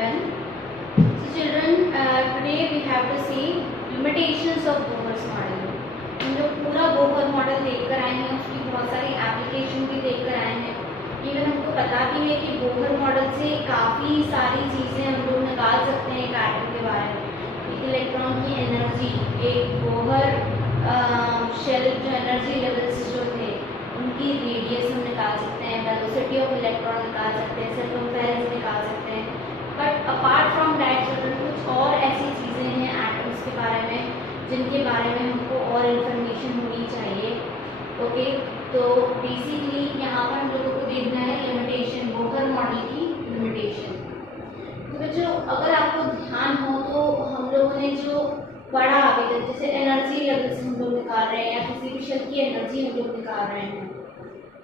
everyone. So children, today we have to see limitations of Bohr's model. हम लोग पूरा Bohr model देखकर आए हैं, उसकी बहुत सारी एप्लीकेशन भी देखकर आए हैं। इवन हमको पता भी है कि बोहर मॉडल से काफ़ी सारी चीज़ें हम लोग निकाल सकते हैं एक एटम के बारे में। एक इलेक्ट्रॉन की एनर्जी, एक बोहर शेल जो एनर्जी लेवल्स जो थे उनकी रेडियस हम निकाल सकते हैं, वेलोसिटी ऑफ इलेक्ट्रॉन निकाल सकते हैं, सर्कमफेरेंस निकाल सकते हैं। बट अपार्ट फ्रॉम दैट कुछ और ऐसी चीज़ें हैं एटम्स के बारे में जिनके बारे में हमको और इन्फॉर्मेशन होनी चाहिए। ओके, तो बेसिकली यहाँ पर हम लोगों को देखना है लिमिटेशन, बोहर मॉडल की लिमिटेशन। तो बच्चों अगर आपको ध्यान हो तो हम लोगों ने जो पढ़ा अभी तक, जैसे एनर्जी लेवल से हम लोग निकाल रहे हैं या किसी भी शेल की एनर्जी हम लोग निकाल रहे हैं,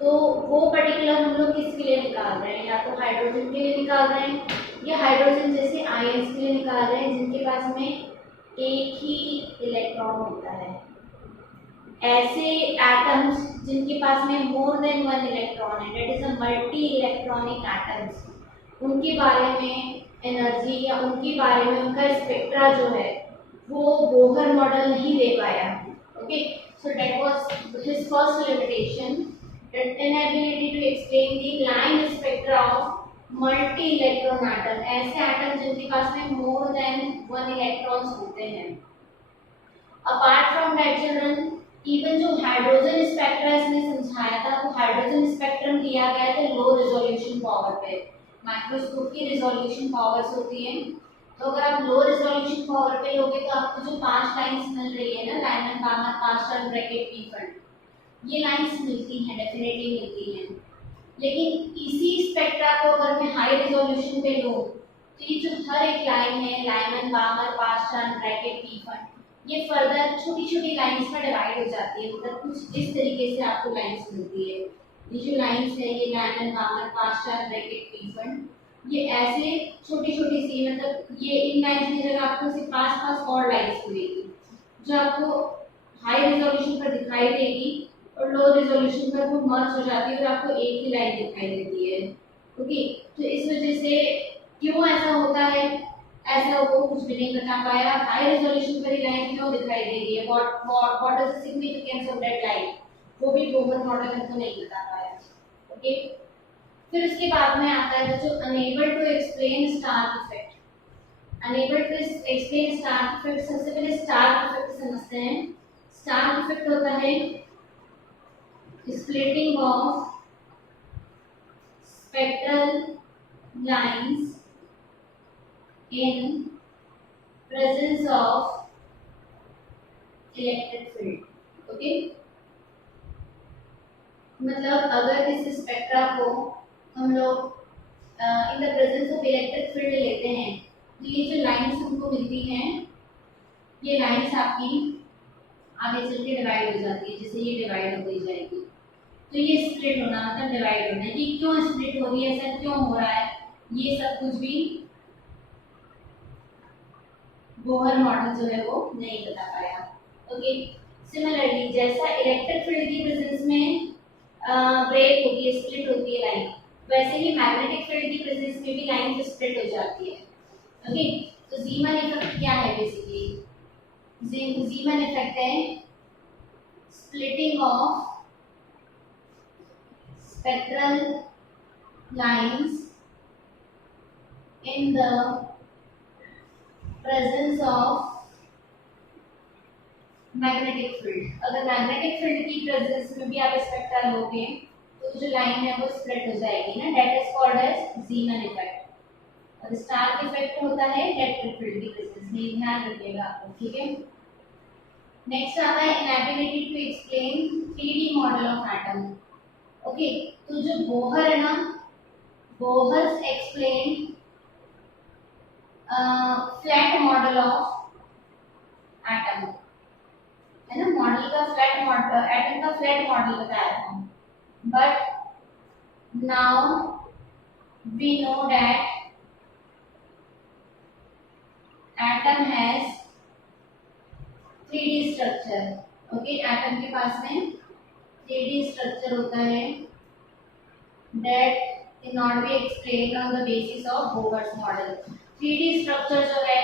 तो वो पर्टिकुलर हम लोग किसके लिए निकाल रहे हैं, या तो हाइड्रोजन के लिए निकाल रहे हैं या हाइड्रोजन जैसे आयंस के लिए निकाल रहे हैं जिनके पास में एक ही इलेक्ट्रॉन होता है। ऐसे एटम्स जिनके पास में मोर देन वन इलेक्ट्रॉन है, that is a multi electronic atoms, उनके बारे में एनर्जी या उनके बारे में उनका स्पेक्ट्रा जो है वो बोहर मॉडल नहीं दे पाया। Okay, so that was his first limitation, that inability to explain the line spectra of multi electron atom, ऐसे एटम जिनके पास में मोर देन वन इलेक्ट्रॉन्स होते हैं। Apart from that children, even जो हाइड्रोजन स्पेक्ट्रा इसने समझाया था, वो हाइड्रोजन स्पेक्ट्रम दिया गया था लो रिजोल्यूशन पावर पे। माइक्रोस्कोप की रिजोल्यूशन पावर्स होती हैं, तो अगर आप लो रिजोल्यूशन पावर पे लोगे तो आपको जो 5 लाइंस मिल रही है ना, लाइमन पामर पास्टल ब्रैकेट पीफर्ड, ये लाइंस मिलती हैं, डेफिनेटली मिलती हैं। लेकिन इसी स्पेक्ट्रा को अगर मैं हाई रिजोल्यूशन पे लूँ तो ये जो हर एक लाइन है, लाइमन पामर पास्टल ब्रैकेट पीफर्ड, ये फर्दर छोटी छोटी लाइंस में डिवाइड हो जाती है। मतलब कुछ इस तरीके से आपको लाइंस मिलती है। ये जो लाइंस है, ये लाइमन पामर पास्टल ब्रैकेट पीफर्ड, ये ऐसे छोटी छोटी सी, मतलब ये इन लाइंस की जगह आपको सिर्फ 5 और लाइंस मिलेगी जो आपको हाई रिजोल्यूशन पर दिखाई देगी और लो रिजोल्यूशन पर वो मर्ज हो जाती है और आपको एक ही लाइन दिखाई देती है। ओके, तो इस वजह से क्यों ऐसा होता है, ऐसा वो कुछ भी नहीं बता पाया। हाई रेजोल्यूशन पर लाइन क्यों दिखाई दे रही है, what is the significance of that line, वो भी बोहर मॉडल हमको नहीं बता पाया। ओके, फिर उसके बाद में आता है जो unable to explain Stark effect. Unable to explain Stark effect, सबसे पहले स्टार इफेक्ट समझते हैं। स्टार इफेक्ट होता है splitting of spectral lines in presence of electric field। Okay, मतलब अगर इस स्पेक्ट्रा को हम लोग in the presence of electric field लेते हैं तो ये जो लाइंस हमको मिलती हैं, ये लाइंस आपकी आगे चल के डिवाइड हो जाती है। जैसे ये डिवाइड हो गई जाएगी तो ये स्प्लिट होना, मतलब डिवाइड होना। ये क्यों स्प्लिट हो रही है, ऐसा क्यों हो रहा है, ये सब कुछ भी बोहर मॉडल जो है वो नहीं बता पाया। ओके, सिमिलरली जैसा इलेक्ट्रिक फील्ड की प्रेजेंस में ब्रेक होती है, स्प्लिट होती है लाइन, वैसे ही मैग्नेटिक फील्ड की प्रेजेंस में भी लाइन स्प्लिट हो जाती है। ओके, तो ज़ीमन इफेक्ट क्या है बेसिकली, ज़ीमन इफेक्ट है splitting of spectral lines in the presence of magnetic field. अगर मैग्नेटिक फील्ड की प्रेजेंस में भी आप स्पेक्ट्रा लोगे तो जो लाइन है वो स्प्लिट हो जाएगी ना, that is called as Zeeman effect. और स्टार इफेक्ट होता है इलेक्ट्रिक फील्ड की प्रेजेंस में, ध्यान रखिएगा आपको। ठीक है, नेक्स्ट आता है inability to explain 3D model of atom. Okay, तो जो बोहर है ना, Bohr explain flat model of atom, है ना, मॉडल का फ्लैट मॉडल, एटम का फ्लैट मॉडल बताया था। But now we know that atom has 3D structure. Okay, atom के पास में 3D स्ट्रक्चर होता है that cannot be explained on the basis of Bohr's model। 3D structure जो है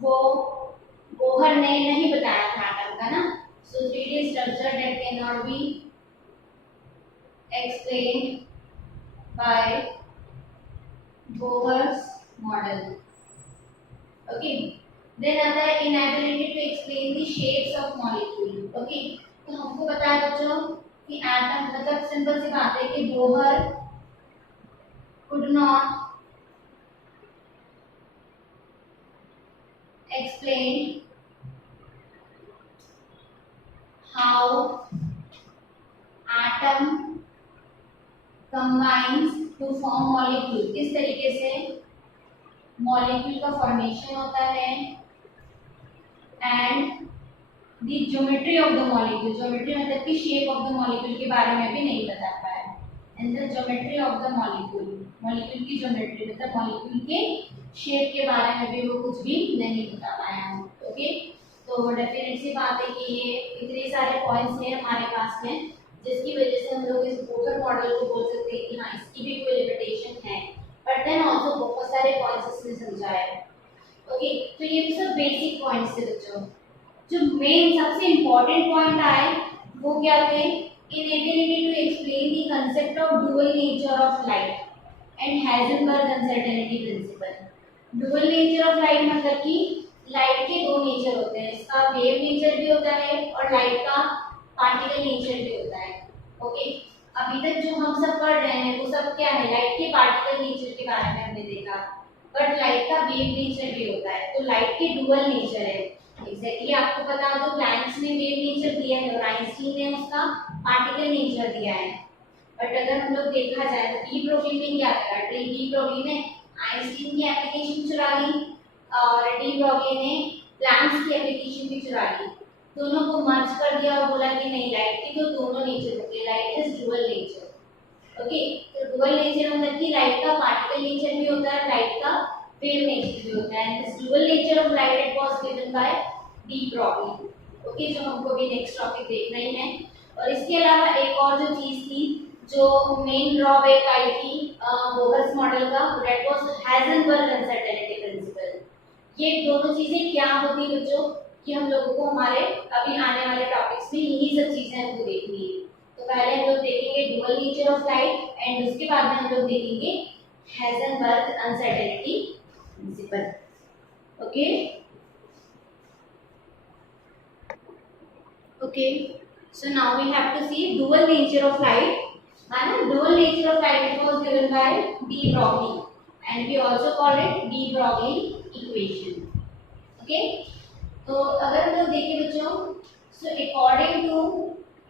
वो बोहर ने नहीं बताया था एटम का ना। So 3D structure that can not be explained by Bohr's model. Okay, then आता है inability to explain the shapes of molecule. Okay, तो हमको पता है बच्चों कि एटम मतलब सिंपल सी बात है कि Bohr could not explain how atom combines to form molecule, किस तरीके से मॉलिक्यूल का फॉर्मेशन होता है, and the geometry of the molecule, geometry मतलब कि शेप ऑफ द मॉलिक्यूल के बारे में भी नहीं बता पाया। And the geometry of the molecule, molecule की ज्योमेट्री मतलब मॉलिक्यूल के शेप के बारे में भी वो कुछ भी नहीं बता पाया। ओके, तो डेफिनेट सी बात है कि ये इतने सारे पॉइंट्स हैं हमारे पास में जिसकी वजह से हम लोग इस बोहर मॉडल को बोल सकते हैं कि हाँ इसकी भी कोई लिमिटेशन है, बट देन आल्सो बहुत सारे पॉइंट्स इसमें समझाया है। ओके, तो ये भी सब बेसिक पॉइंट्स थे बच्चों। जो मेन सबसे इंपॉर्टेंट पॉइंट आए वो क्या थे, inability to explain the concept of dual nature of light and Heisenberg uncertainty principle. Dual nature of light मतलब कि लाइट के दो नेचर होते हैं, इसका वेव नेचर भी होता है और लाइट का पार्टिकल नेचर भी होता है। ओके, अभी तक जो हम सब पढ़ रहे हैं वो सब क्या है, लाइट के पार्टिकल नेचर के बारे में हमने देखा, बट लाइट का वेव नेचर भी होता है, तो लाइट के डुअल नेचर है। एग्जैक्टली आपको पता हो तो प्लैंक्स ने वेव नेचर दिया है और आइंस्टीन ने उसका पार्टिकल नेचर दिया है। बट अगर हम लोग देखा जाए तो डी ब्रोगली ने क्या करा, डी ब्रोगली ने आइंस्टीन की एप्लीकेशन चुरा ली और डी ब्रोगली ने प्लैंक्स की एप्लीकेशन भी चुरा ली, दोनों को मर्ज कर दिया और बोला कि नहीं लाइट की तो दोनों नेचर होते हैं, light is dual nature. Okay, तो डुअल नेचर मतलब कि लाइट का पार्टिकल नेचर भी होता है, लाइट का वेव नेचर भी होता है। This dual nature of light it was given by de Broglie. Okay, जो हमको भी नेक्स्ट टॉपिक देखना ही है। और इसके अलावा एक और जो चीज थी जो मेन ड्रॉबैक आई थी बोहर्स मॉडल का, that was Heisenberg uncertainty principal. ये दोनों चीजें क्या होती बच्चों कि हम लोगों को हमारे अभी आने वाले टॉपिक्स में यही सब चीजें हमको देखनी है। तो पहले हम लोग देखेंगे dual nature of light and उसके बाद में हम लोग देखेंगे Heisenberg uncertainty principal. Okay okay, so now we have to see dual nature of light. Dual nature of light was given by de Broglie and we also call it de Broglie equation. Okay, तो अगर हम लोग देखें बच्चों, so according to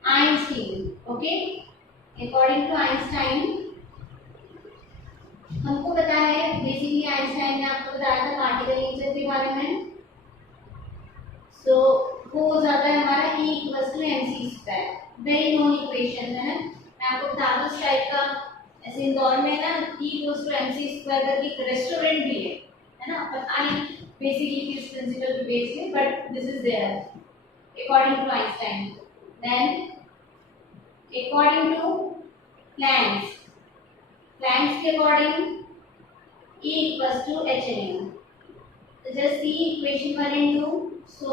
Einstein, okay, according to Einstein हमको पता है basically Einstein ने आपको बताया था पार्टिकल नेचर के बारे में। सो वो हो जाता है हमारा E equals to mc square, very known equation है। मैं आपको बता दूं इस टाइप का, ऐसे इंदौर में ना E equals to mc square करके एक रेस्टोरेंट भी है ना, पता नहीं बेसिकली किस प्रिंसिपल पे बेस्ड है, but this is there according to Einstein. Then according to Planck's, Planck's के according E equals to hnu. So just see equation 1 and 2. So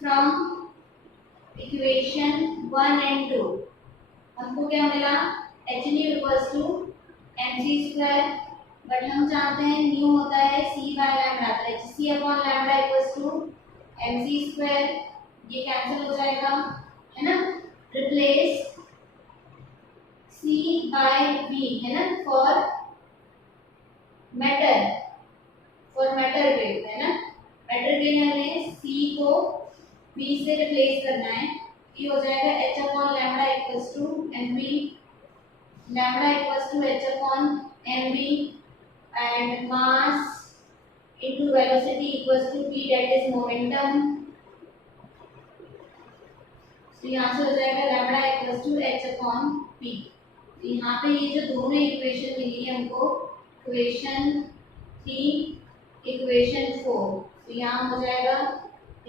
from equation 1 and 2 हमको क्या मिला, hnu equals to mc square, but हम जानते हैं new होता है c by lambda, तो hc upon lambda equals to mc square, ये कैंसिल हो जाएगा है ना, रिप्लेस c by v है ना for matter, for matter wave है ना, मैटर वेव हमें c को v से रिप्लेस करना है, ये हो जाएगा h upon lambda equals to mv, lambda equals to h upon mv and mass into velocity equals to p that is momentum. तो यहाँ से हो जाएगा lambda equals to h upon p। यहाँ पे ये जो दोनों इक्वेशन मिली है हमको, इक्वेशन 3 इक्वेशन 4, तो यहाँ हो जाएगा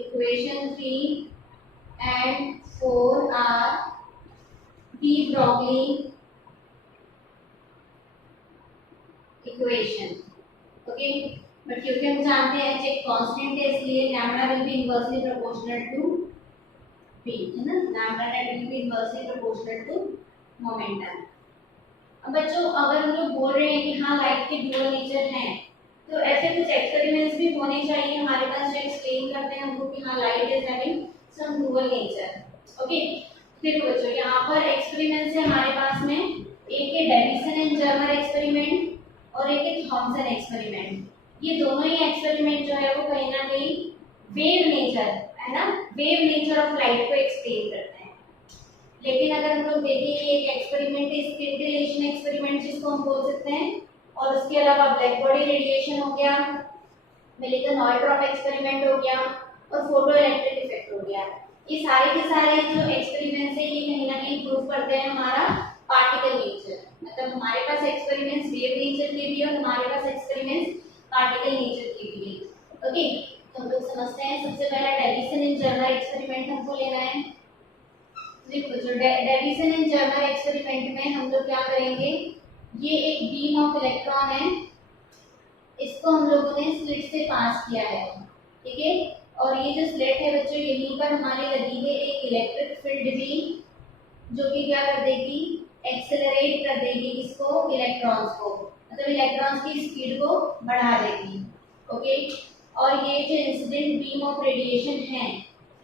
equation 3 and 4 are de Broglie equation. Okay, but क्योंकि हम जानते हैं h एक कांस्टेंट है इसलिए lambda will be inversely proportional to v, है ना, lambda net will be inversely proportional to momentum. अब बच्चों अगर हम लोग बोल रहे हैं कि हाँ लाइट के ड्यूअल नेचर हैं, तो ऐसे कुछ एक्सपेरिमेंट्स भी होने चाहिए हमारे पास जो एक्सप्लेन करते हैं हमको कि हाँ light is having some dual nature. Okay, देखो बच्चों यहाँ पर एक्सपेरिमेंट्स है हमारे पास में, एक है डेविसन एंड जर्मर एक्सपेरिमेंट और एक है थॉमसन एक्सपेरिमेंट। ये दोनों ही एक्सपेरिमेंट जो है वो कहीं ना कहीं वेव नेचर, है ना, वेव नेचर ऑफ लाइट को एक्सप्लेन करते हैं। लेकिन अगर हम लोग देखें कि एक एक्सपेरिमेंट है स्किंटिलेशन एक्सपेरिमेंट जिसको हम बोल सकते हैं, और उसके अलावा ब्लैक बॉडी रेडिएशन हो गया, मिलिकन ऑयल ड्रॉप एक्सपेरिमेंट हो गया और फोटो इलेक्ट्रिक इफेक्ट हो गया। ये सारे के सारे जो एक्सपेरिमेंट्स है ये कहीं ना कहीं प्रूव करते हैं हमारा पार्टिकल नेचर, मतलब हमारे पास एक्सपेरिमेंट्स वेव नेचर के भी है और हमारे पास एक्सपेरिमेंट्स पार्टिकल नेचर के भी है। ओके, तो हम लोग समझते हैं सबसे पहला डेविसन एंड जर्मर एक्सपेरिमेंट हमको लेना है। देखो जो डेविसन एंड जर्मर एक्सपेरिमेंट में हम लोग क्या करेंगे, ये एक बीम ऑफ इलेक्ट्रॉन है, इसको हम लोगों ने स्लिट से पास किया है, ठीक है, और ये जो स्लिट है बच्चों यहीं पर हमारे लगी है एक इलेक्ट्रिक फील्ड बीम जो कि क्या कर देगी, एक्सेलरेट कर देगी इसको, इलेक्ट्रॉन्स को, मतलब इलेक्ट्रॉन्स की स्पीड को बढ़ा देगी। ओके, और ये जो इंसिडेंट बीम ऑफ रेडिएशन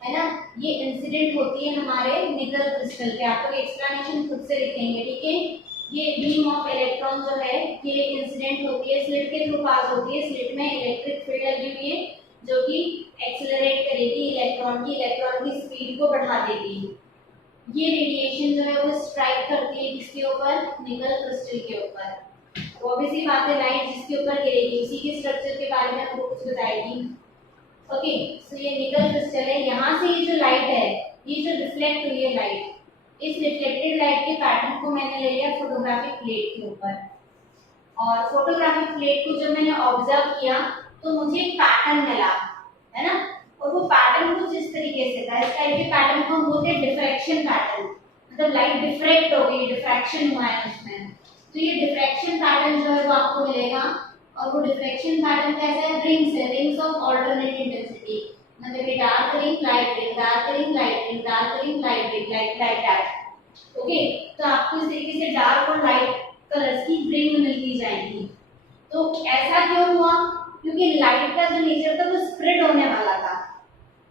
है ना, ये इंसिडेंट होती है हमारे निकल क्रिस्टल पे, आप लोग एक्सप्लेनेशन खुद से लिखेंगे, ठीक है। ये बीम ऑफ इलेक्ट्रॉन जो है ये इंसिडेंट होती है, स्लिट के थ्रू पास होती है, स्लिट में इलेक्ट्रिक फील्ड लगी हुई है जो कि एक्सेलरेट करेगी इलेक्ट्रॉन की स्पीड को बढ़ा देगी। ये रेडिएशन जो है वो स्ट्राइक करती है किसके ऊपर, निकल क्रिस्टल के ऊपर। वो भी सी बात है, लाइट जिसके ऊपर गिरेगी उसी के स्ट्रक्चर के बारे में हमको कुछ बताएगी। ओके, सो ये निकल क्रिस्टल है, यहाँ से ये जो लाइट है, ये जो रिफ्लेक्ट हुई है लाइट, इस रिफ्लेक्टेड लाइट के पैटर्न को मैंने ले लिया फोटोग्राफिक प्लेट के ऊपर, और फोटोग्राफिक प्लेट को जब मैंने ऑब्जर्व किया तो मुझे एक पैटर्न मिला, है ना, और वो पैटर्न कुछ इस तरीके से था, इस टाइप के पैटर्न को हम बोलते हैं डिफ्रैक्शन पैटर्न, मतलब लाइट डिफ्रेक्ट हो गई, डिफ्रैक्शन हुआ है उसमें। तो ये डिफ्रैक्शन पैटर्न जो है वो आपको मिलेगा, और वो डिफ्रैक्शन पैटर्न कैसा है, रिंग्स है, रिंग्स ऑफ ऑल्टरनेट इंटेंसिटी, मतलब कि dark ring light ring, dark ring light ring, dark ring light ring, like that. Okay, तो आपको इस तरीके से डार्क और लाइट कलर्स की रिंग मिलती जाएगी। तो ऐसा क्यों हुआ, क्योंकि लाइट का जो नेचर था वो स्प्रेड होने वाला था।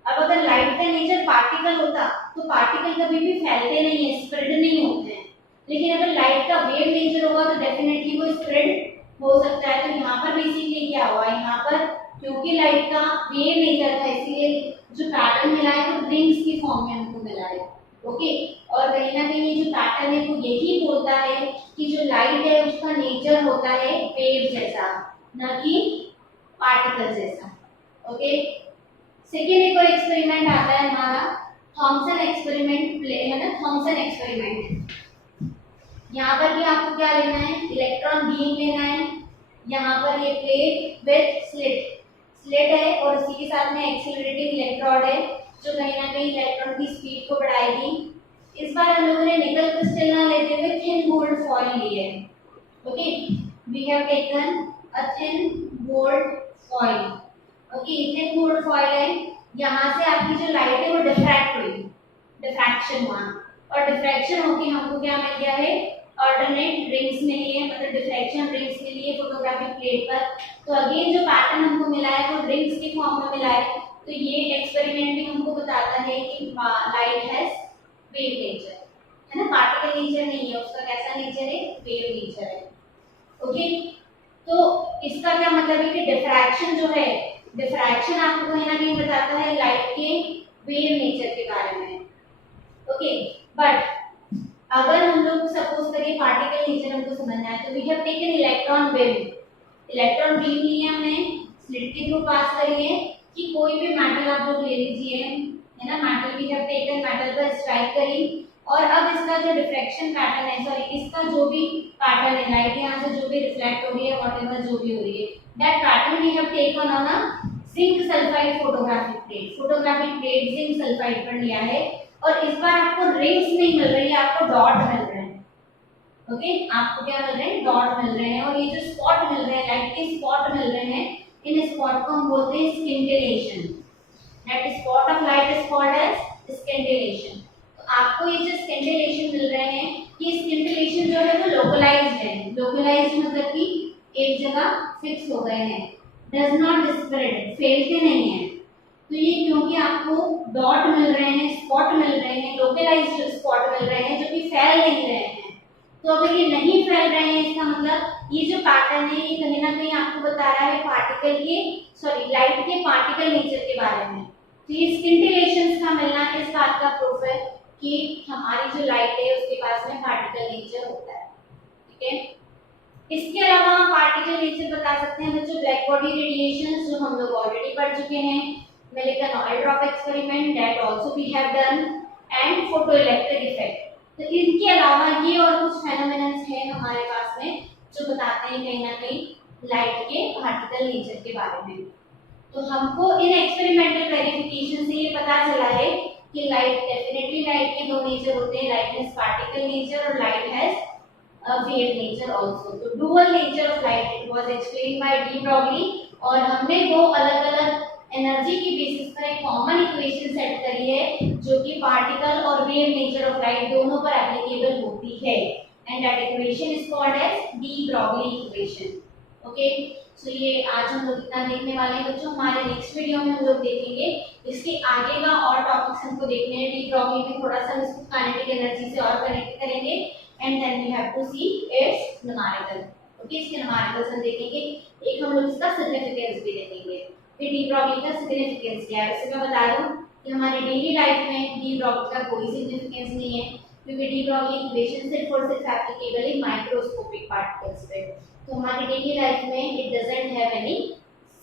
अब अगर लाइट का नेचर पार्टिकल होता तो पार्टिकल कभी भी फैलते नहीं है, स्प्रेड नहीं होते हैं, लेकिन अगर लाइट का वेव नेचर होगा तो डेफिनेटली वो स्प्रेड हो सकता है। तो यहाँ पर बेसिकली क्या हुआ, यहाँ पर क्योंकि लाइट का वेव नेचर था इसलिए जो पैटर्न मिला है वो रिंग्स की फॉर्म में हमको मिला है। ओके, और कहीं ना कहीं ये जो पैटर्न है वो यही बोलता है कि जो लाइट है उसका नेचर होता है वेव जैसा, न कि पार्टिकल जैसा। ओके, सेकेंड एक और एक्सपेरिमेंट आता है हमारा थॉमसन एक्सपेरिमेंट, है ना, थॉमसन एक्सपेरिमेंट। यहाँ पर भी आपको क्या लेना है, इलेक्ट्रॉन बीम लेना है, यहाँ पर ये प्लेट विथ स्लिट है और उसी के साथ में एक्सेलरेटिंग इलेक्ट्रोड है जो कहीं ना कहीं इलेक्ट्रॉन की स्पीड को बढ़ाएगी। इस बार हम लोगों ने निकल क्रिस्टल ना लेते हुए थिन गोल्ड फॉइल ली है। Okay, we have taken a thin gold foil. Okay, thin gold foil है, यहाँ से आपकी जो लाइट है वो डिफ्रैक्ट हुई, डिफ्रैक्शन हुआ, और डिफ्रैक्शन होके हमको क्या मिल गया है, ऑल्टरनेट रिंग्स मिली है, मतलब डिफ्रैक्शन रिंग्स मिली है फोटोग्राफिक प्लेट पर। तो अगेन जो पैटर्न हमको मिला है वो रिंग्स के फॉर्म में मिला है। तो ये एक्सपेरिमेंट भी हमको बताता है कि लाइट हैज वेव नेचर, है ना, पार्टिकल नेचर नहीं है उसका, कैसा नेचर है, वेव नेचर है। ओके, तो इसका क्या मतलब है कि डिफ्रैक्शन जो है, डिफ्रैक्शन आपको कहीं ना कहीं बताता है लाइट के वेव नेचर के बारे में। ओके, बट अगर हम लोग सपोज करिए पार्टिकल नेचर हमको समझना है तो we have taken electron beam, electron beam ली है हमने, स्लिट के थ्रू पास करी है, कि कोई भी मेटल आप लोग ले लीजिए, है ना, metal we have taken, metal पर स्ट्राइक करी, और अब इसका जो डिफ्रैक्शन पैटर्न है, सॉरी इसका जो भी पैटर्न है, लाइट यहाँ से जो भी रिफ्लेक्ट हो रही है, व्हाटएवर जो भी हो रही है, that pattern we have taken on a zinc sulphide photographic plate, photographic plate zinc sulphide पर लिया है, और इस बार आपको रिंग्स नहीं मिल रही है, आपको डॉट मिल रहे हैं। ओके, आपको क्या मिल रहे हैं, डॉट मिल रहे हैं, और ये जो स्पॉट मिल रहे हैं, लाइट के स्पॉट मिल रहे हैं, इन स्पॉट को हम बोलते हैं scintillation. That spot of light is called as scintillation. तो आपको ये जो स्किंटिलेशन मिल रहे हैं, ये स्किंटिलेशन जो है वो लोकलाइज्ड है। लोकलाइज्ड मतलब कि एक जगह फिक्स हो गए हैं, डज नॉट स्प्रेड, फैलते नहीं है। तो ये क्योंकि आपको डॉट मिल रहे हैं, स्पॉट मिल रहे हैं, लोकलाइज्ड स्पॉट मिल रहे हैं जो कि फैल नहीं रहे हैं। तो अगर ये नहीं फैल रहे हैं, इसका मतलब ये जो पैटर्न है ये कहीं ना कहीं आपको बता रहा है पार्टिकल के, सॉरी लाइट के पार्टिकल नेचर के बारे में। तो ये स्किंटिलेशंस का मिलना इस बात का प्रूफ है कि हमारी जो लाइट है उसके पास में पार्टिकल नेचर होता है। ठीक है, इसके अलावा हम पार्टिकल नेचर बता सकते हैं बच्चों ब्लैक बॉडी रेडिएशन, जो हम लोग ऑलरेडी पढ़ चुके हैं, Millikan oil drop experiment that also we have done, and photoelectric effect. तो इनके अलावा ये और कुछ फेनोमेनन्स हैं हमारे पास में जो बताते हैं कहीं ना कहीं लाइट के पार्टिकल नेचर के बारे में। तो हमको इन एक्सपेरिमेंटल वेरिफिकेशन से ये पता चला है कि लाइट डेफिनेटली लाइट के दो नेचर होते हैं, लाइट हैज पार्टिकल नेचर और light has wave nature also. तो dual nature of light it was explained by de Broglie, और हमने दो अलग-अलग एनर्जी की बेसिस पर एक कॉमन इक्वेशन सेट करी है जो कि पार्टिकल और वेव नेचर ऑफ लाइट दोनों पर एप्लीकेबल होती है, and that equation is called as de Broglie equation. Okay, so ये आज हम लोग इतना देखने वाले हैं बच्चों। हमारे नेक्स्ट वीडियो में हम लोग देखेंगे इसके आगे का और टॉपिक्स हमको देखने हैं। डी ब्रॉगली में थोड़ा सा हम इसको काइनेटिक एनर्जी से और कनेक्ट करेंगे, and then we have to see its numerical. Okay, इसके न्यूमेरिकल्स हम देखेंगे, एक हम लोग इसका सिग्निफिकेंस भी देखेंगे। फिर डी ब्रॉगली का सिग्निफिकेंस क्या है, वैसे मैं बता दूं कि हमारी डेली लाइफ में डी ब्रॉगली का कोई सिग्निफिकेंस नहीं है, क्योंकि डी ब्रॉगली इक्वेशन सिर्फ और सिर्फ एप्लीकेबल है माइक्रोस्कोपिक पार्टिकल्स पे। तो हमारी डेली लाइफ में it doesn't have any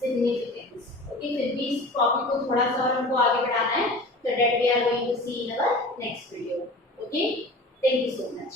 significance. Okay, फिर भी इस टॉपिक को थोड़ा सा और हमको आगे बढ़ाना है, so that we are going to see in our next video. Okay, thank you so much.